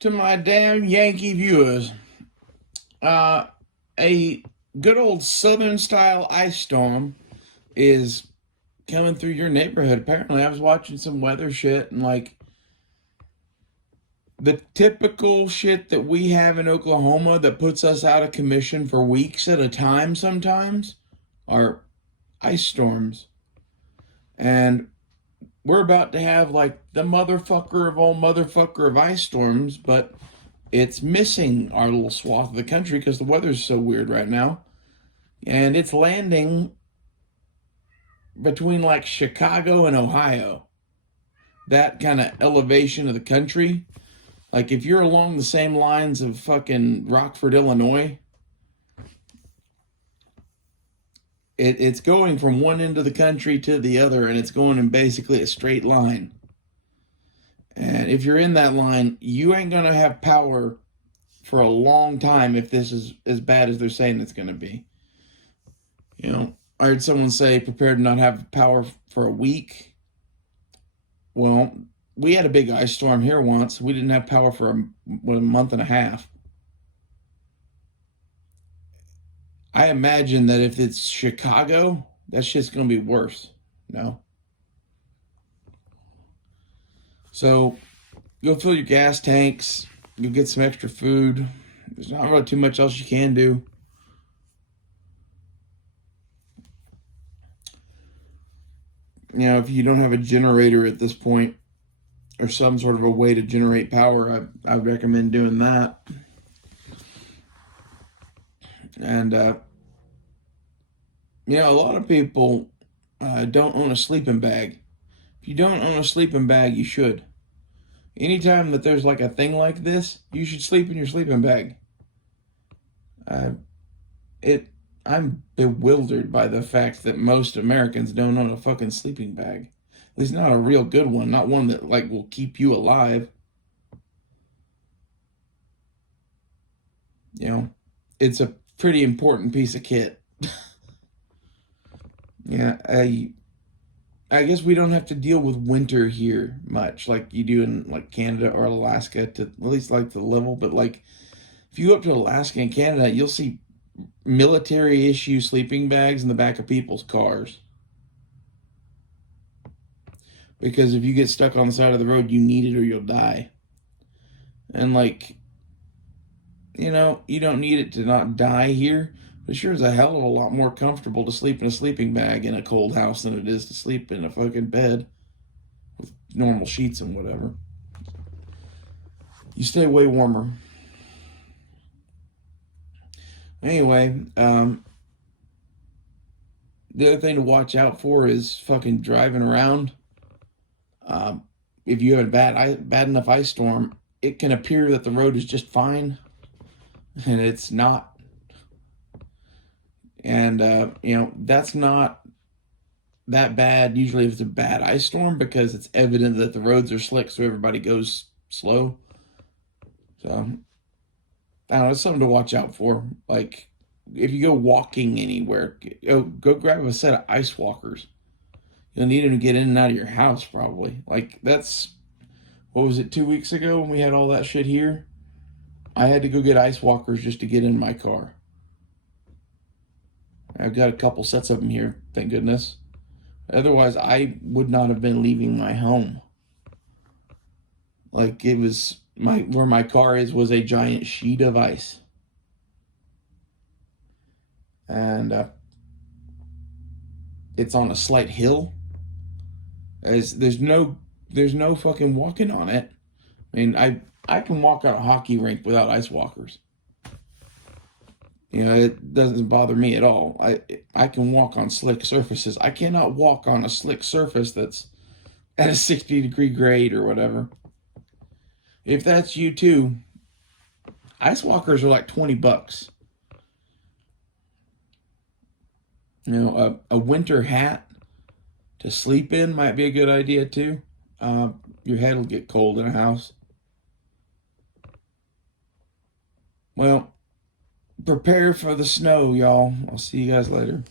To my damn Yankee viewers, a good old Southern style ice storm is coming through your neighborhood. Apparently, I was watching some weather shit and like the typical shit that we have in Oklahoma that puts us out of commission for weeks at a time sometimes are ice storms. And we're about to have like the motherfucker of all motherfucker of ice storms, but it's missing our little swath of the country because the weather's so weird right now. And it's landing between like Chicago and Ohio. That kind of elevation of the country. Like if you're along the same lines of fucking Rockford, Illinois, it's going from one end of the country to the other, and it's going in basically a straight line. And if you're in that line, you ain't going to have power for a long time if this is as bad as they're saying it's going to be. You know, I heard someone say prepare to not have power for a week. Well, we had a big ice storm here once. We didn't have power for a month and a half. I imagine that if it's Chicago, that shit's going to be worse. No. So, go fill your gas tanks. Go get some extra food. There's not really too much else you can do. You know, if you don't have a generator at this point, or some sort of a way to generate power, I would recommend doing that. And, you know, a lot of people don't own a sleeping bag. If you don't own a sleeping bag, you should. Anytime that there's like a thing like this, you should sleep in your sleeping bag. I'm bewildered by the fact that most Americans don't own a fucking sleeping bag. At least not a real good one, not one that like will keep you alive. You know, it's a pretty important piece of kit. Yeah, I guess we don't have to deal with winter here much like you do in like Canada or Alaska to at least like the level, but like if you go up to Alaska and Canada, you'll see military issue sleeping bags in the back of people's cars. Because if you get stuck on the side of the road, you need it or you'll die. And like, you know, you don't need it to not die here, but sure is a hell of a lot more comfortable to sleep in a sleeping bag in a cold house than it is to sleep in a fucking bed with normal sheets and whatever. You stay way warmer. Anyway, the other thing to watch out for is fucking driving around. If you have a bad enough ice storm, it can appear that the road is just fine, and it's not. And you know, that's not that bad usually if it's a bad ice storm because it's evident that the roads are slick, so everybody goes slow. So I don't know, it's something to watch out for. Like if you go walking anywhere, go grab a set of ice walkers. You'll need them to get in and out of your house, probably. Like, that's, what was it, 2 weeks ago when we had all that shit here? I had to go get ice walkers just to get in my car. I've got a couple sets of them here, thank goodness. Otherwise, I would not have been leaving my home. Like, it was, where my car is was a giant sheet of ice. And it's on a slight hill. There's no fucking walking on it. I mean, I can walk on a hockey rink without ice walkers. You know, it doesn't bother me at all. I can walk on slick surfaces. I cannot walk on a slick surface that's at a 60-degree grade or whatever. If that's you too, ice walkers are like $20. You know, a winter hat to sleep in might be a good idea too. Your head will get cold in a house. Well, prepare for the snow, y'all. I'll see you guys later.